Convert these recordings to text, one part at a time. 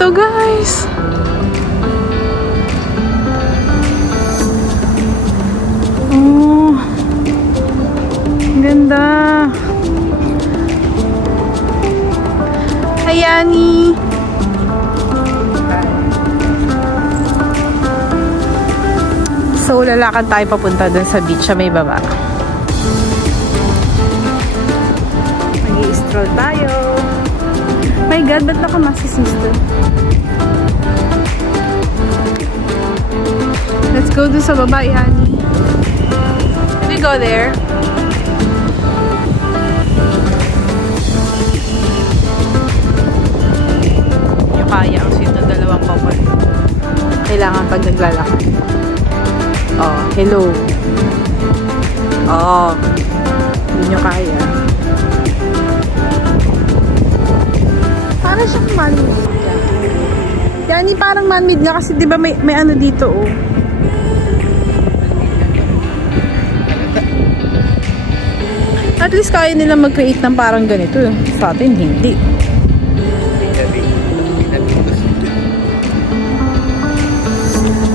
dito, guys. Oh, ang ganda. Hi, Annie. So, lalakad tayo papunta dun sa beach sa may baba. Mag-i-stroll tayo. My God, ba't nakamasismis to? Let's go dun sa baba, Annie. Can we go there? Yung kaya ang sweet ng dalawang couple. Kailangan pag naglalakad. Oh, hello. Oh, hindi nyo kaya. Parang siyang man-made. Yani parang man-made nga kasi diba may ano dito, oh. At least kaya nila mag-create ng parang ganito. Sa atin, hindi.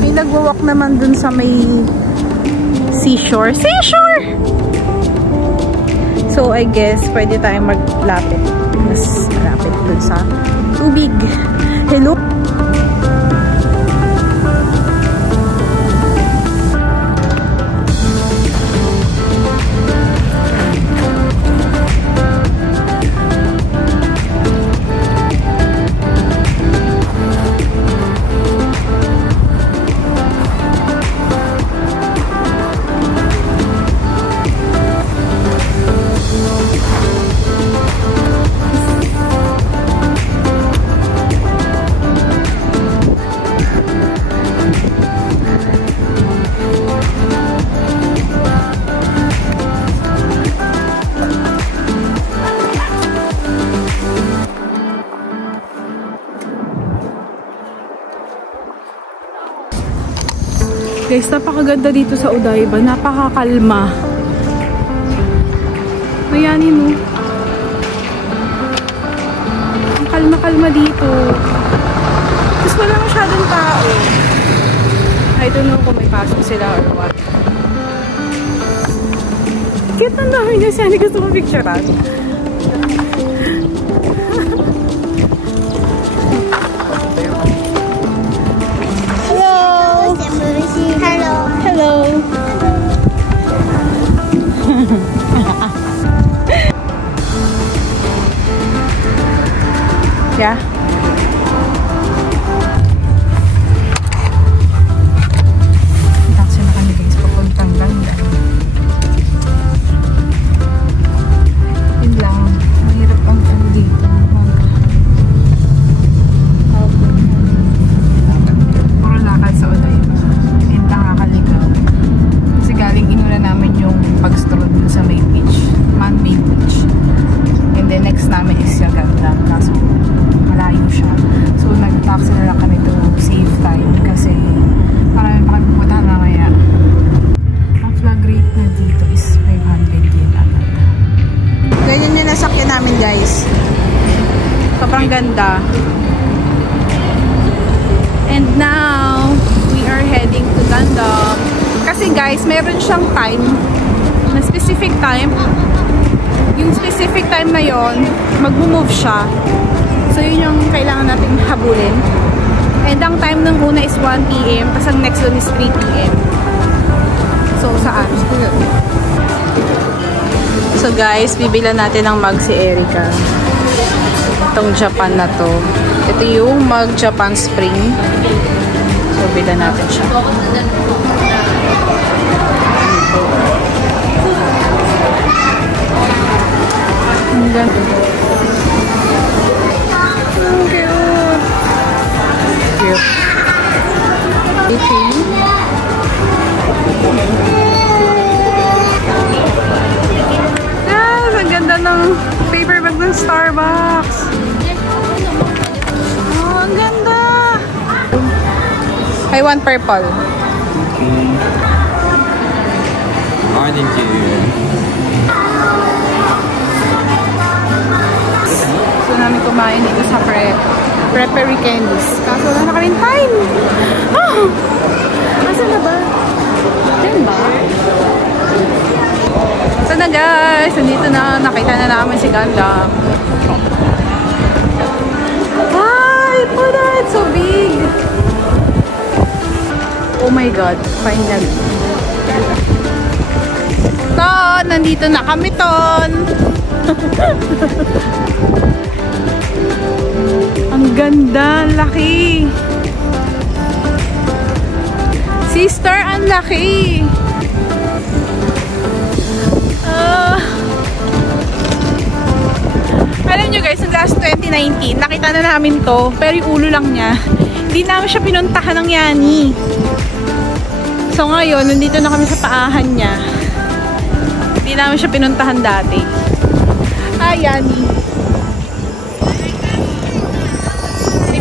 May nagwawalk naman dun sa may seashore. Seashore! So, I guess, pwede tayong maglapit. Mas malapit dun sa tubig. Hello? Guys, napakaganda dito sa Odaiba. Napakakalma. Mayanin mo. Ang kalma-kalma dito. Tapos wala masyadong tao. I don't know kung may pasok sila or what. Cute ang dami niya siya. Hindi gusto ko picturean. Hello. Yeah. Taxi na kami guys, papuntang London. Yun lang, mahirap ang ano dito. Puro lakad sa Odaiba. Galing inuna namin yung pag-stroll dun sa may beach, man-made beach. And then next namin is Yaganda. Kaso malayo siya. So nag-taxi na lang kami to save time kasi marami pa kami pupuntahan mamaya. Ang flag rate na dito is 500 yen agad. Ganyan yung nasakyan namin guys. Sobrang ganda. And now we are heading to Gandam. Kasi guys, meron siyang time, na specific time. Yung specific time na yon, mag-move siya. So yun yung kailangan natin habulin. And ang time ng una is 1 PM, tapos ang next one is 3 PM. So saan? So guys, bibilan natin ng mug si Erica. Itong Japan na to. Ito yung mug Japan Spring. So bilan natin siya. Ang ganda. Ang cute. Cute. Yes, ang ganda ng paper bag ng Starbucks. Oh, ang ganda. I want purple. Oh, thank you. Gusto namin kumain dito sa prep. Peppery candies. Kaso wala na kaming time. Oh! Asan na ba? Diyan ba? So na guys, nandito na. Nakita na namin si Ganda. Hi! Puno! It's so big! Oh my God. Finally. Ton! Nandito na kami, Ton! Ang ganda, ang laki. Sister, ang laki. Alam nyo guys, last 2019, nakita na namin to, pero yung ulo lang niya. Hindi namin siya pinuntahan ng Yani. So ngayon, nandito na kami sa paahan niya. Hindi namin siya pinuntahan dati. Hi, Yani.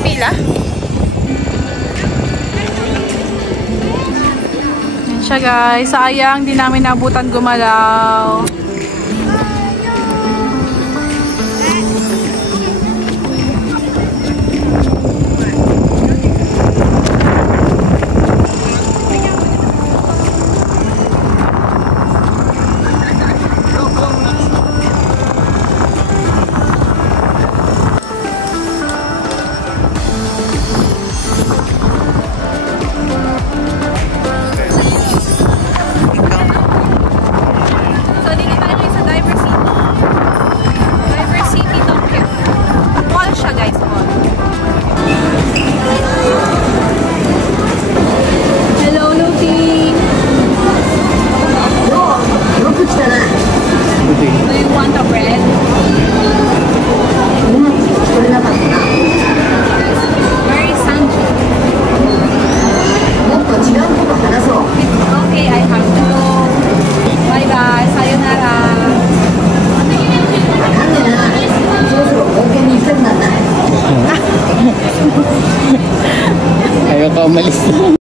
Pila? Yan siya guys. Sayang, di namin nabutan gumalaw. Ayaw ka umalis.